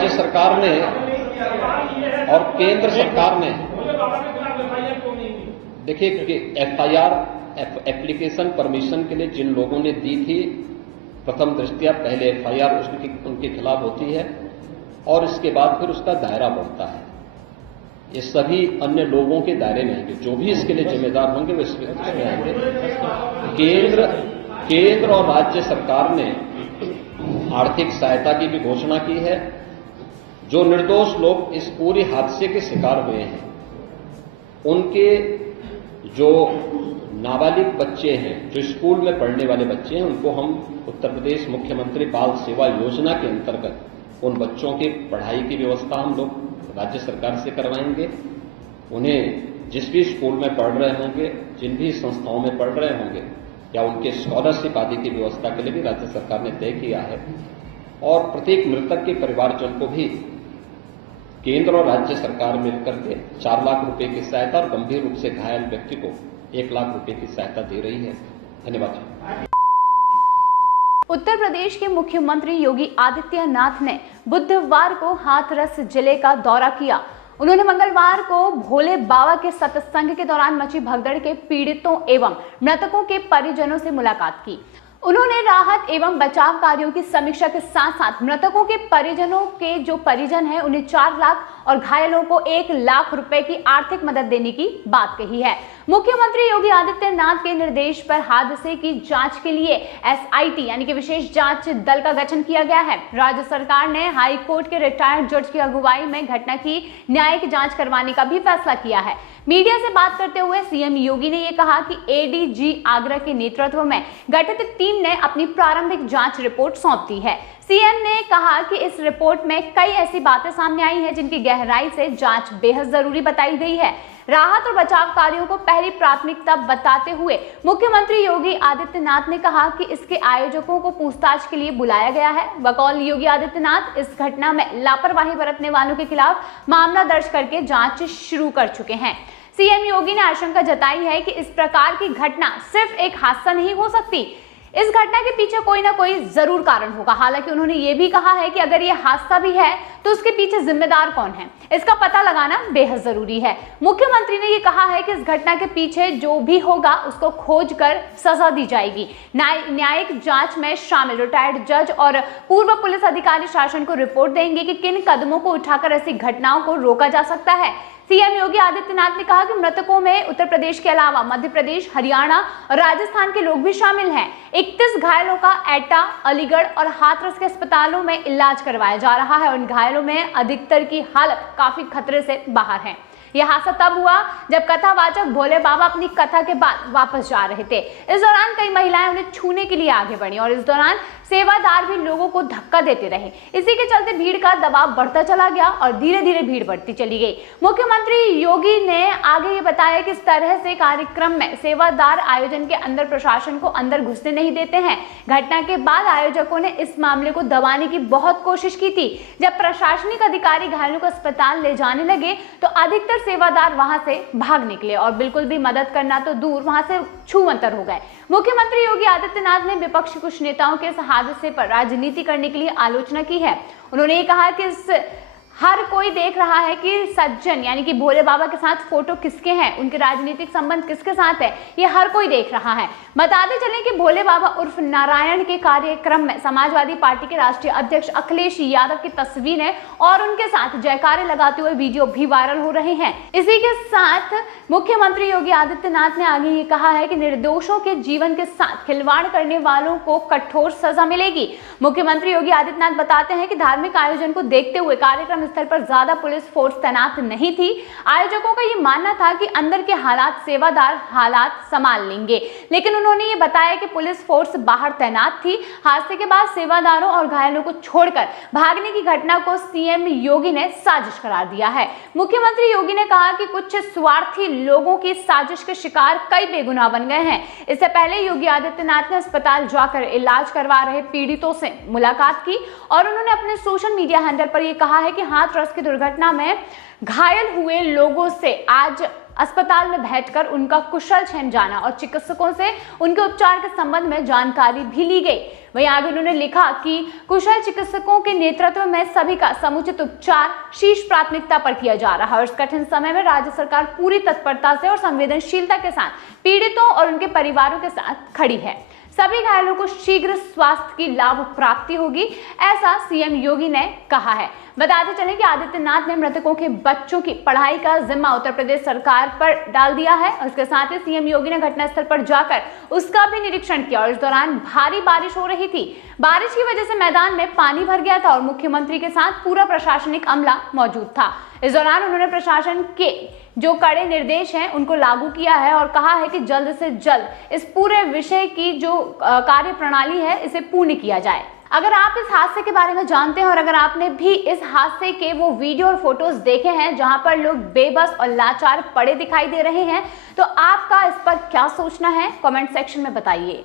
राज्य सरकार ने और केंद्र सरकार ने देखिए कि एफआईआर एप्लीकेशन परमिशन के लिए जिन लोगों ने दी थी, प्रथम दृष्टया पहले एफआईआर उनके खिलाफ होती है और इसके बाद फिर उसका दायरा बढ़ता है। ये सभी अन्य लोगों के दायरे में आएंगे, जो भी इसके लिए जिम्मेदार होंगे वो इसमें आएंगे। केंद्र और राज्य सरकार ने आर्थिक सहायता की भी घोषणा की है। जो निर्दोष लोग इस पूरे हादसे के शिकार हुए हैं, उनके जो नाबालिग बच्चे हैं, जो स्कूल में पढ़ने वाले बच्चे हैं, उनको हम उत्तर प्रदेश मुख्यमंत्री बाल सेवा योजना के अंतर्गत उन बच्चों की पढ़ाई की व्यवस्था हम लोग राज्य सरकार से करवाएंगे। उन्हें जिस भी स्कूल में पढ़ रहे होंगे, जिन भी संस्थाओं में पढ़ रहे होंगे, या उनके स्कॉलरशिप आदि की व्यवस्था के लिए भी राज्य सरकार ने तय किया है। और प्रत्येक मृतक के परिवारजन को भी केंद्र और राज्य सरकार मिलकर के 4 लाख रुपए की सहायता और गंभीर रूप से घायल व्यक्ति को 1 लाख रुपए की सहायता दे रही है। धन्यवाद। उत्तर प्रदेश के मुख्यमंत्री योगी आदित्यनाथ ने बुधवार को हाथरस जिले का दौरा किया। उन्होंने मंगलवार को भोले बाबा के सत्संग के दौरान मची भगदड़ के पीड़ितों एवं मृतकों के परिजनों से मुलाकात की। उन्होंने राहत एवं बचाव कार्यों की समीक्षा के साथ साथ मृतकों के परिजनों के जो परिजन हैं उन्हें 4 लाख और घायलों को 1 लाख रुपए की आर्थिक मदद देने की बात कही है। मुख्यमंत्री योगी आदित्यनाथ के निर्देश पर हादसे की जांच के लिए एसआईटी यानी कि विशेष जांच दल का गठन किया गया है। राज्य सरकार ने हाई कोर्ट के रिटायर्ड जज की अगुवाई में घटना की न्यायिक जांच करवाने का भी फैसला किया है। मीडिया से बात करते हुए सीएम योगी ने यह कहा कि एडीजी आगरा के नेतृत्व में गठित टीम ने अपनी प्रारंभिक जांच रिपोर्ट सौंप दी है। सीएम ने कहा कि इस रिपोर्ट में कई ऐसी बातें सामने आई हैं जिनकी गहराई से जांच बेहद जरूरी बताई गई है। राहत और बचाव कार्यों को पहली प्राथमिकता बताते हुए मुख्यमंत्री योगी आदित्यनाथ ने कहा कि इसके आयोजकों को पूछताछ के लिए बुलाया गया है। बकौल योगी आदित्यनाथ इस घटना में लापरवाही बरतने वालों के खिलाफ मामला दर्ज करके जांच शुरू कर चुके हैं। सीएम योगी ने आशंका जताई है कि इस प्रकार की घटना सिर्फ एक हादसा नहीं हो सकती, इस घटना के पीछे कोई ना कोई जरूर कारण होगा। हालांकि उन्होंने ये भी कहा है कि अगर ये हादसा भी है तो उसके पीछे जिम्मेदार कौन है, इसका पता लगाना बेहद जरूरी है। मुख्यमंत्री ने ये कहा है कि इस घटना के पीछे जो भी होगा उसको खोज कर सजा दी जाएगी। न्यायिक जांच में शामिल रिटायर्ड जज और पूर्व पुलिस अधिकारी शासन को रिपोर्ट देंगे कि किन कदमों को उठाकर ऐसी घटनाओं को रोका जा सकता है। सीएम योगी आदित्यनाथ ने कहा कि मृतकों में उत्तर प्रदेश के अलावा मध्य प्रदेश, हरियाणा और राजस्थान के लोग भी शामिल हैं। 31 घायलों का एटा, अलीगढ़ और हाथरस के अस्पतालों में इलाज करवाया जा रहा है और इन घायलों में अधिकतर की हालत काफी खतरे से बाहर है। यह हादसा तब हुआ जब कथावाचक भोले बाबा अपनी कथा के बाद वापस जा रहे थे। इस दौरान कई महिलाएं उन्हें छूने के लिए आगे बढ़ी और इस दौरान सेवादार भी लोगों को धक्का देते रहे। इसी के चलते भीड़ का दबाव बढ़ता चला गया और धीरे धीरे भीड़ बढ़ती चली गई। मुख्यमंत्री योगी ने आगे ये बताया कि इस तरह से कार्यक्रम में सेवादार आयोजन के अंदर प्रशासन को अंदर घुसने नहीं देते हैं। घटना के बाद आयोजकों ने इस मामले को दबाने की बहुत कोशिश की थी। जब प्रशासनिक अधिकारी घायलों को अस्पताल ले जाने लगे तो अधिकतर सेवादार वहां से भाग निकले और बिल्कुल भी मदद करना तो दूर वहां से छूमंतर हो गए। मुख्यमंत्री योगी आदित्यनाथ ने विपक्षी कुछ नेताओं के इस हादसे पर राजनीति करने के लिए आलोचना की है। उन्होंने ये कहा कि हर कोई देख रहा है कि सज्जन यानी कि भोले बाबा के साथ फोटो किसके हैं, उनके राजनीतिक संबंध किसके साथ है, ये हर कोई देख रहा है। बताते चलें कि भोले बाबा उर्फ नारायण के कार्यक्रम में समाजवादी पार्टी के राष्ट्रीय अध्यक्ष अखिलेश यादव की तस्वीरें और उनके साथ जयकारे लगाते हुए वीडियो भी वायरल हो रहे हैं। इसी के साथ मुख्यमंत्री योगी आदित्यनाथ ने आगे ये कहा है कि निर्दोषों के जीवन के साथ खिलवाड़ करने वालों को कठोर सजा मिलेगी। मुख्यमंत्री योगी आदित्यनाथ बताते हैं कि धार्मिक आयोजन को देखते हुए कार्यक्रम स्थल पर ज्यादा पुलिस फोर्स तैनात नहीं थी। आयोजकों का ये मानना था कि अंदर के हालात सेवादार हालात संभाल लेंगे, लेकिन उन्होंने ये बताया कि पुलिस फोर्स बाहर तैनात थी। हादसे के बाद सेवादारों और घायलों को छोड़कर भागने की घटना को सीएम योगी ने साजिश करार दिया है। मुख्यमंत्री योगी ने कहा कि कुछ स्वार्थी लोगों की साजिश के शिकार कई बेगुनाह बन गए हैं। इससे पहले योगी आदित्यनाथ ने अस्पताल जाकर इलाज करवा रहे पीड़ितों से मुलाकात की और उन्होंने अपने सोशल मीडिया हैंडल पर यह कहा है कि हाथरस की दुर्घटना में घायल हुए लोगों से आज अस्पताल में बैठकर उनका कुशल क्षेम जाना और चिकित्सकों से उनके उपचार के संबंध में जानकारी भी ली गई। वहीं आगे उन्होंने लिखा कि कुशल चिकित्सकों के नेतृत्व में सभी का समुचित उपचार शीर्ष प्राथमिकता पर किया जा रहा है और इस कठिन समय में राज्य सरकार पूरी तत्परता से और संवेदनशीलता के साथ पीड़ितों और उनके परिवारों के साथ खड़ी है। सभी घायलों को शीघ्र स्वास्थ्य की लाभ प्राप्ति होगी, ऐसा सीएम योगी ने कहा है। बताते चलें कि आदित्यनाथ ने मृतकों के बच्चों की पढ़ाई का जिम्मा उत्तर प्रदेश सरकार पर डाल दिया है और इसके साथ ही सीएम योगी ने घटनास्थल पर जाकर उसका भी निरीक्षण किया और इस दौरान भारी बारिश हो रही थी। बारिश की वजह से मैदान में पानी भर गया था और मुख्यमंत्री के साथ पूरा प्रशासनिक अमला मौजूद था। इस दौरान उन्होंने प्रशासन के जो कड़े निर्देश हैं उनको लागू किया है और कहा है कि जल्द से जल्द इस पूरे विषय की जो कार्य प्रणाली है इसे पूर्ण किया जाए। अगर आप इस हादसे के बारे में जानते हैं और अगर आपने भी इस हादसे के वो वीडियो और फोटोज देखे हैं जहां पर लोग बेबस और लाचार पड़े दिखाई दे रहे हैं, तो आपका इस पर क्या सोचना है, कमेंट सेक्शन में बताइए।